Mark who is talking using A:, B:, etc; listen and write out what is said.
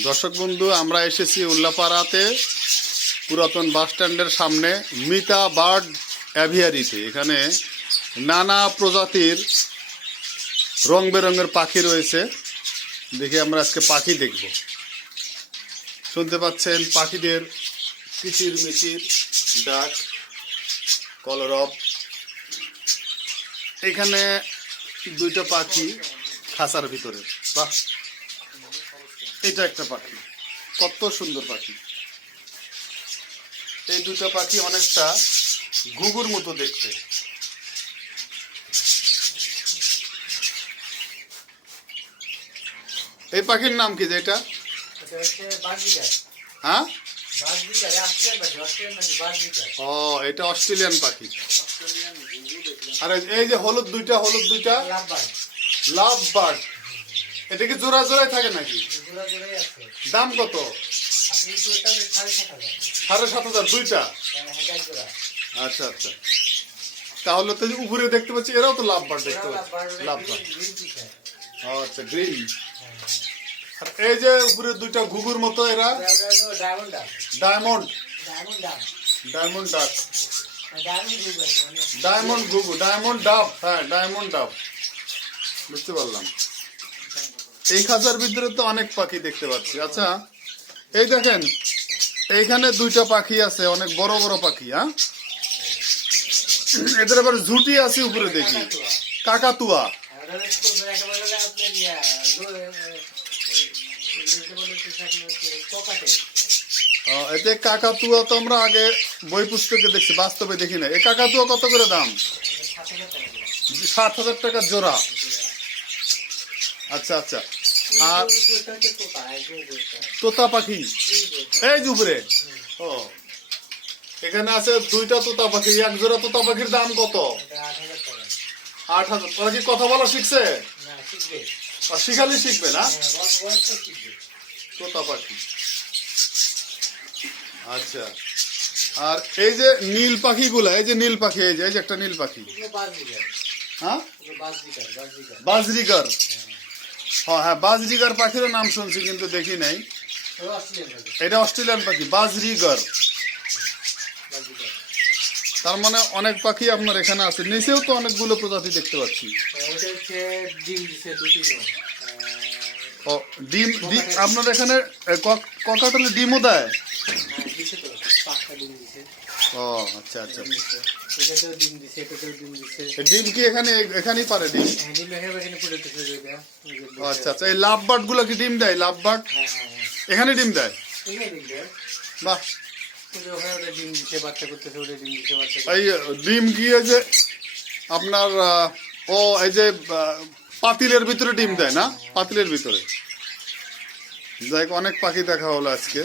A: দর্শক বন্ধু, আমরা এসেছি উল্লাপাড়াতে, পুরাতন বাস স্ট্যান্ডের সামনে, মিতা বার্ড অ্যাভিয়ারিতে। এখানে নানা প্রজাতির রং বেরঙের পাখি রয়েছে। দেখি আমরা আজকে পাখি দেখব। শুনতে পাচ্ছেন পাখিদের কিচির মিচির, ডাক, কলরব। এখানে দুইটা পাখি খাঁচার ভিতরে। বাহ! এটা একটা পাখি। কত সুন্দর পাখি। এই দুটো পাখি অনেকটা ঘুঘুর মতো দেখতে। এই পাখির নাম কি যে এটা
B: এটা হচ্ছে বাগবিটার।
A: হ্যাঁ? ও এটা অস্ট্রেলিয়ান পাখি। আর এই যে হলুদ দুইটা হলুদ দুইটা। লাভ বার্ড এটা কি জোড়া জোড়ায় থাকে নাকি?
B: জোড়াই
A: দাম কত?
B: সাড়ে সাত হাজার?
A: দুইটা?
B: হ্যাঁ,
A: আচ্ছা আচ্ছা। তাহলে তো উপরে দেখতে পাচ্ছি এরাও তো লাভ বার্ড দেখতে পাচ্ছি।
B: লাভবান
A: লাভ বার্ড
B: গ্রিন পিসার
A: আচ্ছা গ্রিন আর এই যে উপরে দুইটা ঘুঘুর মতো এরা?
B: Diamond
A: diamond
B: diamond duck
A: diamond
B: ঘুঘু মানে
A: ডায়মন্ড ঘুঘু ডায়মন্ড ডাব হ্যাঁ ডায়মন্ড ডাব বুঝতে পারলাম। এই খাঁচার ভিতরে তো অনেক পাখি দেখতে পাচ্ছি। আচ্ছা এই দেখেন, এইখানে দুইটা পাখি আছে, অনেক বড় বড় পাখি হ্যাঁ? এদের আবার ঝুটি আছে উপরে দেখি। কাকাতুয়া। এতে কাকাতুয়া তো আমরা আগে বই পুস্তকে দেখছি, বাস্তবে দেখি না এই কাকাতুয়া কত করে দাম।
B: সাত হাজার টাকা
A: জোড়া। আচ্ছা আচ্ছা। আর
B: তোতা,
A: পাখি।
B: এই
A: উপরে। ও। এখানে আছে দুইটা তোতা পাখি এক জোড়া তোতা পাখির দাম কত?
B: আট হাজার।
A: ওরা কি কথা বলা শিখছে? শিখালে শিখবে না। তোতা পাখি। আচ্ছা। আর এই যে নীল পাখিগুলা এই যে নীল পাখি এই যে একটা নীল পাখি। হ্যাঁ। বাজরিগার হ্যাঁ হ্যাঁ বাজরিগার পাখিরও নাম শুনছি, কিন্তু দেখি নাই। এটা অস্ট্রেলিয়ান পাখি, বাজরিগর। তার মানে অনেক পাখি আপনার এখানে আছে। নিচেও তো অনেকগুলো প্রজাতি দেখতে পাচ্ছি।
B: ডিম
A: আপনার এখানে ককাটলে ডিমও দেয়?
B: ডিম দিছে।
A: ও আচ্ছা আচ্ছা।
B: এটাতেও ডিম দিছে, এটাতেও ডিম দিছে।
A: ডিম কি এখানে এখানেই পারে ডিম?
B: হ্যাঁ, ডিম এখানে এখানে পুরো দিছে যেটা, ওই যে
A: ও আচ্ছা আচ্ছা। এই লাভ বার্ডগুলো কি ডিম দেয়? Love bird?
B: হ্যাঁ, হ্যাঁ, হ্যাঁ।
A: এখানে ডিম দেয়?
B: এখানে ডিম দেয়।
A: বাহ। এই ডিম গিয়ে যে আপনার ও এই যে পাতিলের ভিতরে ডিম দেয় না? পাতিলের ভিতরে। যাই অনেক পাখি দেখা হলো আজকে।